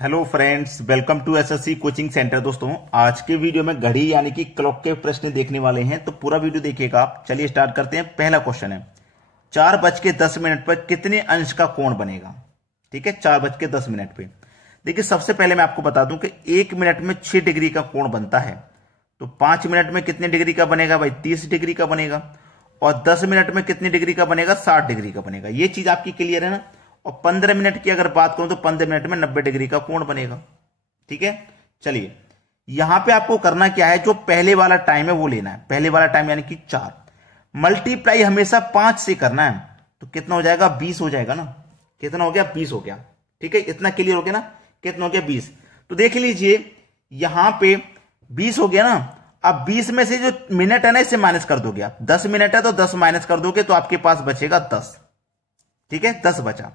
Hello friends, welcome to SSC coaching centre. दोस्तों, आज के वीडियो में घड़ी यानी कि क्लॉक के प्रश्न देखने वाले हैं, तो पूरा वीडियो देखिएगा आप। चलिए स्टार्ट करते हैं। पहला क्वेश्चन है 4:10 पर कितने अंश का कोण बनेगा। ठीक है, 4:10 पे। देखिए, सबसे पहले मैं आपको बता दूं कि 1 मिनट में 6 डिग्री का कोण बनता है, तो 5 मिनट में कितने डिग्री का बनेगा भाई? 30 डिग्री का बनेगा। और 10 मिनट में कितने डिग्री का बनेगा? 60 डिग्री का बनेगा। ये चीज आपकी क्लियर है ना। और 15 मिनट की अगर बात करूं तो 15 मिनट में 90 डिग्री का कोण बनेगा। ठीक है, चलिए यहां पे आपको करना क्या है, जो पहले वाला टाइम है वो लेना है। पहले वाला टाइम यानी कि 4 मल्टीप्लाई हमेशा 5 से करना है, तो कितना हो जाएगा? 20 हो जाएगा ना। कितना हो गया? 20 हो गया। ठीक है, इतना क्लियर हो गया ना। कितना हो गया? 20। तो देख लीजिए यहां पे 20 हो गया ना। अब 20 में से जो मिनट है ना, इसे माइनस कर दोगे आप। 10 मिनट है तो 10 माइनस कर दोगे तो आपके पास बचेगा 10। ठीक है, 10 बचा।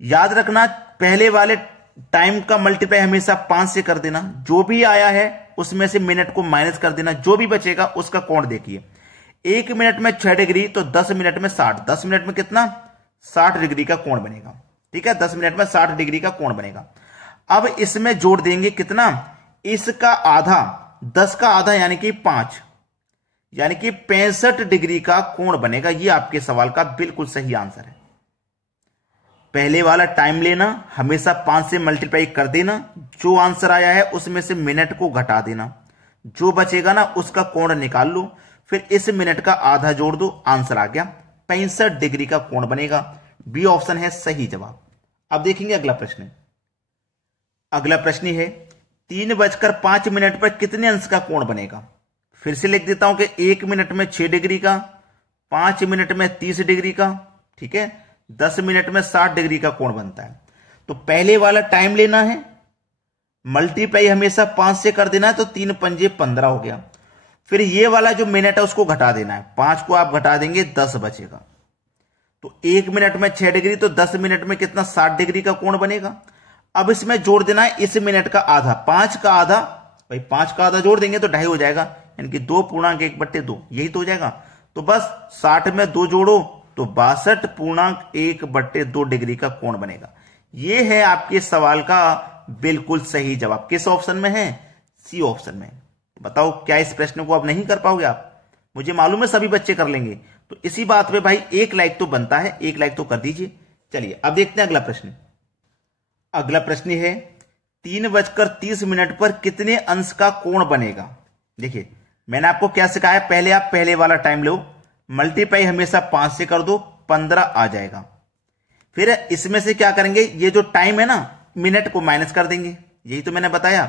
याद रखना, पहले वाले टाइम का मल्टीप्लाई हमेशा 5 से कर देना। जो भी आया है उसमें से मिनट को माइनस कर देना, जो भी बचेगा उसका कोण देखिए। 1 मिनट में 6 डिग्री तो 10 मिनट में 60। 10 मिनट में कितना? 60 डिग्री का कोण बनेगा। ठीक है, 10 मिनट में 60 डिग्री का कोण बनेगा। अब इसमें जोड़ देंगे कितना? इसका आधा, 10 का आधा यानी कि 5, यानी कि 65 डिग्री का कोण बनेगा। यह आपके सवाल का बिल्कुल सही आंसर है। पहले वाला टाइम लेना, हमेशा 5 से मल्टीप्लाई कर देना, जो आंसर आया है उसमें से मिनट को घटा देना, जो बचेगा ना उसका कोण निकाल लो, फिर इस मिनट का आधा जोड़ दो, आंसर आ गया। 65 डिग्री का कोण बनेगा। बी ऑप्शन है सही जवाब। अब देखेंगे अगला प्रश्न। अगला प्रश्न है 3:05 पर कितने अंश का कोण बनेगा। फिर से लिख देता हूं कि 1 मिनट में 6 डिग्री का, 5 मिनट में 30 डिग्री का, ठीक है, 10 मिनट में 60 डिग्री का कोण बनता है। तो पहले वाला टाइम लेना है, मल्टीप्लाई हमेशा 5 से कर देना है, तो 3 पंजे 15 हो गया। फिर ये वाला जो मिनट है उसको घटा देना है, 5 को आप घटा देंगे 10 बचेगा। तो 1 मिनट में 6 डिग्री तो 10 मिनट में कितना? 60 डिग्री का कोण बनेगा। अब इसमें जोड़ देना है इस मिनट का आधा, 5 का आधा। भाई 5 का आधा जोड़ देंगे तो 2.5 हो जाएगा, यानी कि 2.1/2, यही तो हो जाएगा। तो बस 60 में 2 जोड़ो तो 62.1/2 डिग्री का कोण बनेगा। यह है आपके सवाल का बिल्कुल सही जवाब। किस ऑप्शन में है? सी ऑप्शन में। बताओ, क्या इस प्रश्न को आप नहीं कर पाओगे? आप, मुझे मालूम है सभी बच्चे कर लेंगे। तो इसी बात पे भाई 1 लाइक तो बनता है, 1 लाइक तो कर दीजिए। चलिए अब देखते हैं अगला प्रश्न। अगला प्रश्न है 3:30 पर कितने अंश का कोण बनेगा। देखिए, मैंने आपको क्या सिखाया, पहले आप पहले वाला टाइम लो, मल्टीप्लाई हमेशा 5 से कर दो, 15 आ जाएगा। फिर इसमें से क्या करेंगे, ये जो टाइम है ना, मिनट को माइनस कर देंगे। यही तो मैंने बताया,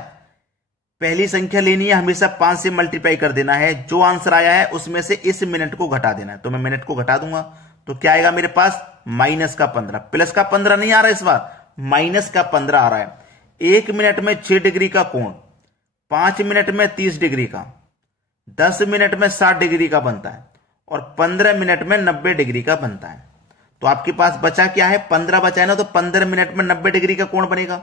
पहली संख्या लेनी है, हमेशा 5 से मल्टीप्लाई कर देना है, जो आंसर आया है उसमें से इस मिनट को घटा देना है। तो मैं मिनट को घटा दूंगा, तो क्या आएगा मेरे पास? -15। प्लस का 15 नहीं आ रहा इस बार, -15 आ रहा है। 1 मिनट में 6 डिग्री का कोण, 5 मिनट में 30 डिग्री का, 10 मिनट में 60 डिग्री का बनता है, और 15 मिनट में 90 डिग्री का बनता है। तो आपके पास बचा क्या है? 15 बचा है ना। तो 15 मिनट में 90 डिग्री का कोण बनेगा।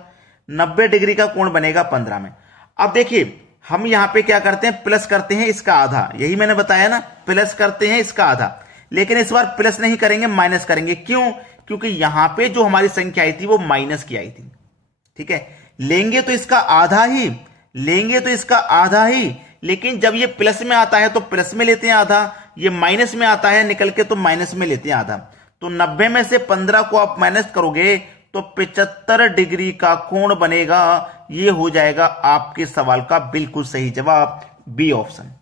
90 डिग्री का कोण बनेगा 15 में। अब देखिए, हम यहां पे क्या करते हैं? प्लस करते हैं इसका आधा। यही मैंने बताया ना, प्लस करते हैं इसका आधा। लेकिन इस बार प्लस नहीं करेंगे, माइनस करेंगे। क्यों? क्योंकि यहां पे जो हमारी संख्या आई थी वो माइनस की आई थी। ठीक है, लेंगे तो इसका आधा ही, लेंगे तो इसका आधा ही। लेकिन जब ये प्लस में आता है तो प्लस में लेते हैं आधा, ये माइनस में आता है निकल के तो माइनस में लेते हैं आधा। तो 90 में से 15 को आप माइनस करोगे तो 75 डिग्री का कोण बनेगा। ये हो जाएगा आपके सवाल का बिल्कुल सही जवाब, बी ऑप्शन।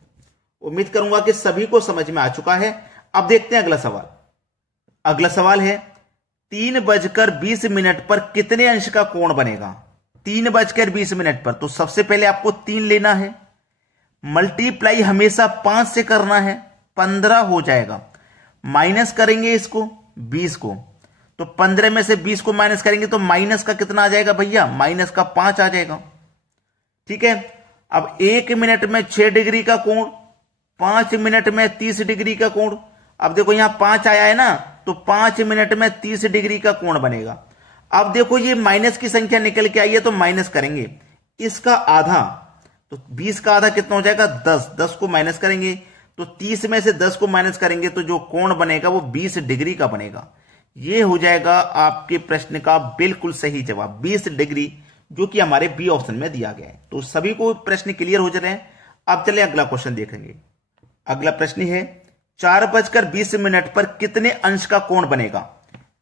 उम्मीद करूंगा कि सभी को समझ में आ चुका है। अब देखते हैं अगला सवाल। अगला सवाल है 3:20 पर कितने अंश का कोण बनेगा। 3:20 पर, तो सबसे पहले आपको 3 लेना है, मल्टीप्लाई हमेशा 5 से करना है, 15 हो जाएगा। माइनस करेंगे इसको 20 को, तो 15 में से 20 को माइनस करेंगे तो माइनस का कितना आ जाएगा भैया? माइनस का 5 आ जाएगा। ठीक है, अब 1 मिनट में 6 डिग्री का कोण, 5 मिनट में 30 डिग्री का कोण। अब देखो यहां 5 आया है ना, तो 5 मिनट में 30 डिग्री का कोण बनेगा। अब देखो ये माइनस की संख्या निकल के आई है, तो माइनस करेंगे इसका आधा, तो 20 का आधा कितना हो जाएगा? 10। 10 को माइनस करेंगे तो 30 में से 10 को माइनस करेंगे तो जो कोण बनेगा वो 20 डिग्री का बनेगा। ये हो जाएगा आपके प्रश्न का बिल्कुल सही जवाब, 20 डिग्री जो कि हमारे बी ऑप्शन में दिया गया है। तो सभी को प्रश्न क्लियर हो जा रहे हैं। अब चलिए अगला क्वेश्चन देखेंगे। अगला प्रश्न है 4:20 पर कितने अंश का कोण बनेगा।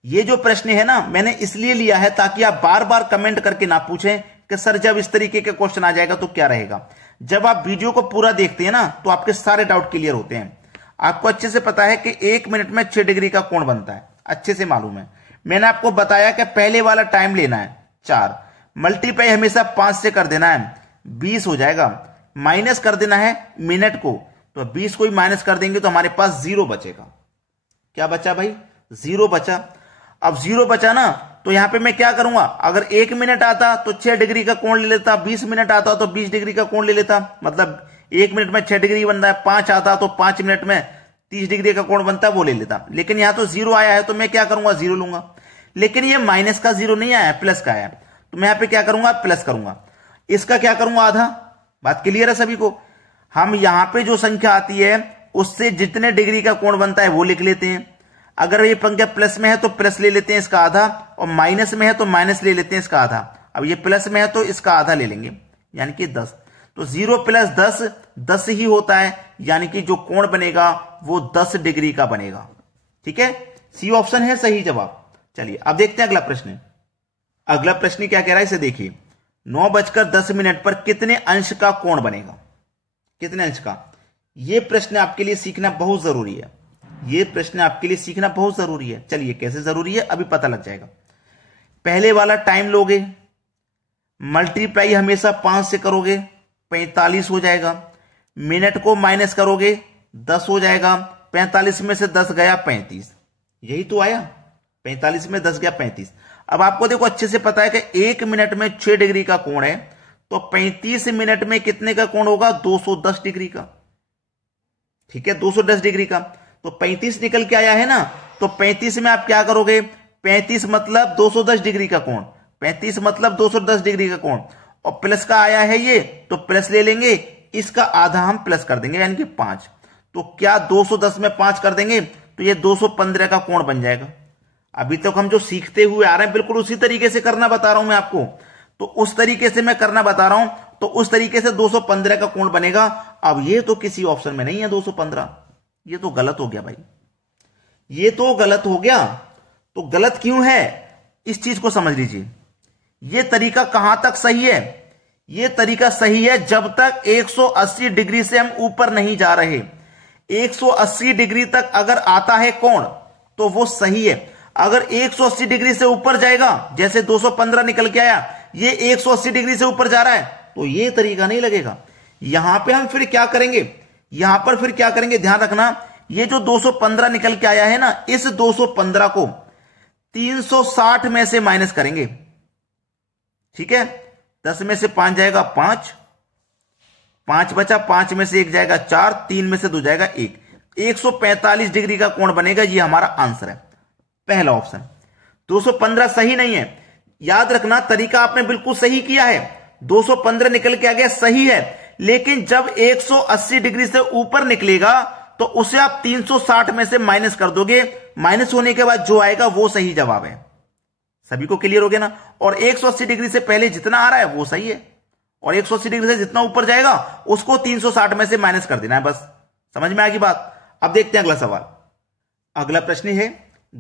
ये जो प्रश्न है ना, मैंने इसलिए लिया है ताकि आप बार बार कमेंट करके ना पूछें कि सर जब इस तरीके के क्वेश्चन आ जाएगा तो क्या रहेगा। जब आप वीडियो को पूरा देखते हैं ना तो आपके सारे डाउट क्लियर होते हैं। आपको अच्छे से पता है कि 1 मिनट में 6 डिग्री का कोण बनता है, अच्छे से मालूम है। मैंने आपको बताया कि पहले वाला टाइम लेना है 4, मल्टीप्लाई हमेशा 5 से कर देना है, 20 हो जाएगा। माइनस कर देना है मिनट को, तो 20 को ही माइनस कर देंगे तो हमारे पास 0 बचेगा। क्या बचा भाई? 0 बचा। अब 0 बचा ना, तो यहां पे मैं क्या करूंगा, अगर 1 मिनट आता तो 6 डिग्री का कोण ले लेता, 20 मिनट आता तो 20 डिग्री का कोण ले लेता, मतलब 1 मिनट में 6 डिग्री बनता है। 5 आता तो 5 मिनट में 30 डिग्री का कोण बनता है, वो ले लेता। लेकिन यहां तो 0 आया है तो मैं क्या करूंगा, 0 लूंगा। लेकिन ये माइनस का 0 नहीं आया, प्लस का आया, तो मैं यहां पे क्या करूंगा, प्लस करूंगा। इसका क्या करूंगा, आधा। बात क्लियर है सभी को। हम यहां पे जो संख्या आती है उससे जितने डिग्री का कोण बनता है वो लिख लेते हैं। अगर ये पंक्ति प्लस में है तो प्लस ले लेते हैं इसका आधा, और माइनस में है तो माइनस ले लेते हैं इसका आधा। अब ये प्लस में है तो इसका आधा ले लेंगे, यानी कि 10। तो 0 + 10 10 ही होता है, यानी कि जो कोण बनेगा वो 10 डिग्री का बनेगा। ठीक है, सी ऑप्शन है सही जवाब। चलिए अब देखते हैं अगला प्रश्न। अगला प्रश्न क्या कह रहा है, इसे देखिए। 9:10 पर कितने अंश का कोण बनेगा। कितने अंश का, यह प्रश्न आपके लिए सीखना बहुत जरूरी है। यह प्रश्न आपके लिए सीखना बहुत जरूरी है। चलिए कैसे जरूरी है अभी पता लग जाएगा। पहले वाला टाइम लोगे, मल्टीप्लाई हमेशा 5 से करोगे, 45 हो जाएगा। मिनट को माइनस करोगे, 10 हो जाएगा। 45 में से 10 गया 35, यही तो आया। 45 में 10 गया 35। अब आपको देखो अच्छे से पता है कि 1 मिनट में 6 डिग्री का कोण है, तो 35 मिनट में कितने का कोण होगा, 210 डिग्री का। ठीक है, 210 डिग्री का। तो 35 निकल के आया है ना, तो 35 में आप क्या करोगे, 35 मतलब 210 डिग्री का कोण, 35 मतलब 210 डिग्री का कोण, और प्लस का आया है ये, तो प्लस ले लेंगे, इसका आधा हम प्लस कर देंगे, यानी कि 5। तो क्या 210 में 5 कर देंगे तो ये 215 का कोण बन जाएगा। अभी तक हम जो सीखते हुए आ रहे हैं बिल्कुल उसी तरीके से करना बता रहा हूं मैं आपको, तो उस तरीके से मैं करना बता रहा हूं, तो उस तरीके से 215 का कोण बनेगा। अब ये तो किसी ऑप्शन में नहीं है 215, ये तो गलत हो गया भाई, ये तो गलत हो गया। तो गलत क्यों है इस चीज को समझ लीजिए। ये तरीका कहां तक सही है, ये तरीका सही है जब तक 180 डिग्री से हम ऊपर नहीं जा रहे। 180 डिग्री तक अगर आता है कोण तो वो सही है। अगर 180 डिग्री से ऊपर जाएगा, जैसे 215 निकल के आया, ये 180 डिग्री से ऊपर जा रहा है, तो ये तरीका नहीं लगेगा। यहां पे हम फिर क्या करेंगे, यहां पर फिर क्या करेंगे, ध्यान रखना, ये जो 215 निकल के आया है ना, इस 215 को 360 में से माइनस करेंगे। ठीक है, 10 में से 5 जाएगा 5, 5 बचा, 5 में से 1 जाएगा 4, 3 में से 2 जाएगा 1, 145 डिग्री का कोण बनेगा। ये हमारा आंसर है, पहला ऑप्शन। 215 सही नहीं है, याद रखना, तरीका आपने बिल्कुल सही किया है। 215 निकल के आ गया, सही है, लेकिन जब 180 डिग्री से ऊपर निकलेगा तो उसे आप 360 में से माइनस कर दोगे। माइनस होने के बाद जो आएगा वो सही जवाब है। सभी को क्लियर हो गया ना। और 180 डिग्री से पहले जितना आ रहा है वो सही है, और 180 डिग्री से जितना ऊपर जाएगा उसको 360 में से माइनस कर देना है, बस। समझ में आ गई बात। अब देखते हैं अगला सवाल। अगला प्रश्न है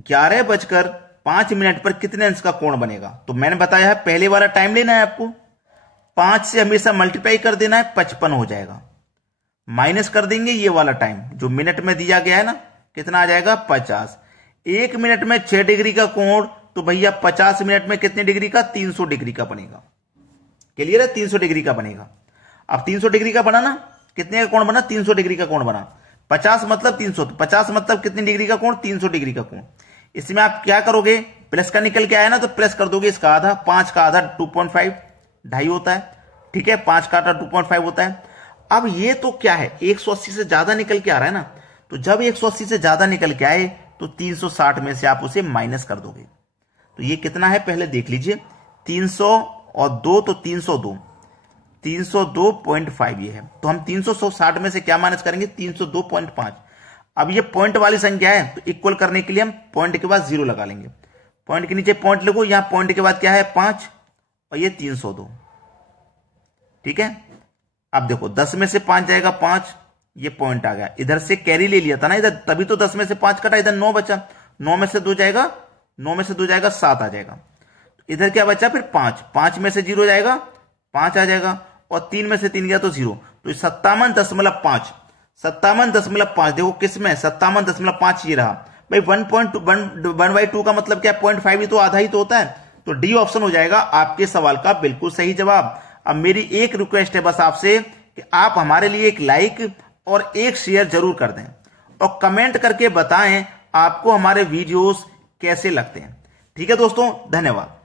11:05 पर कितने अंश का कोण बनेगा। तो मैंने बताया है पहले वाला टाइम लेना है आपको, 5 से हमेशा मल्टीप्लाई कर देना है, 55 हो जाएगा। माइनस कर देंगे ये वाला टाइम जो मिनट में दिया गया है ना, कितना आ जाएगा, 50। 1 मिनट में 6 डिग्री का कोण, तो भैया 50 मिनट में कितने डिग्री का, 300 डिग्री का बनेगा। क्लियर है, 300 डिग्री का बनेगा। अब 300 डिग्री का बना ना, कितने का कोण बना, 300 डिग्री का कोण बना। 50 मतलब 300, तो 50 मतलब कितने डिग्री का कोण, 300 डिग्री का कोण। इसमें आप क्या करोगे, प्लस का निकल के आया ना, तो प्लस कर दोगे इसका आधा। 5 का आधा 2.5, 2.5 होता है। ठीक है, 5 का आधा 2.5 होता है। अब ये तो क्या है, 180 से ज्यादा निकल के आ रहा है ना, तो जब 180 से ज्यादा निकल के आए तो 360 में से आप उसे माइनस कर दोगे। तो ये कितना है पहले देख लीजिए, 300 और 2 तो 302, 302.5 ये है। तो हम 360 में से क्या माइनस करेंगे, 302.5। अब ये पॉइंट वाली संख्या है, तो इक्वल करने के लिए हम पॉइंट के बाद 0 लगा लेंगे। पॉइंट के नीचे पॉइंट लिखो, यहां पॉइंट के बाद क्या है, 5, और ये 302। ठीक है, अब देखो 10 में से 5 जाएगा 5, ये पॉइंट आ गया। इधर से कैरी ले लिया था ना इधर, तभी तो 10 में से 5 कटा, इधर 9 बचा। 9 में से 2 जाएगा, 9 में से 2 जाएगा 7 आ जाएगा। इधर क्या बचा फिर 5, 5 में से 0 जाएगा 5 आ जाएगा, और 3 में से 3 गया तो 0। तो 57.5, 57.5 देखो किस में 57.5 ये रहा भाई। 1.1/2 का मतलब क्या, 0.5 ही तो आधा ही तो होता है। तो डी ऑप्शन हो जाएगा आपके सवाल का बिल्कुल सही जवाब। अब मेरी एक रिक्वेस्ट है बस आपसे कि आप हमारे लिए एक लाइक और एक शेयर जरूर कर दें, और कमेंट करके बताएं आपको हमारे वीडियोस कैसे लगते हैं। ठीक है दोस्तों, धन्यवाद।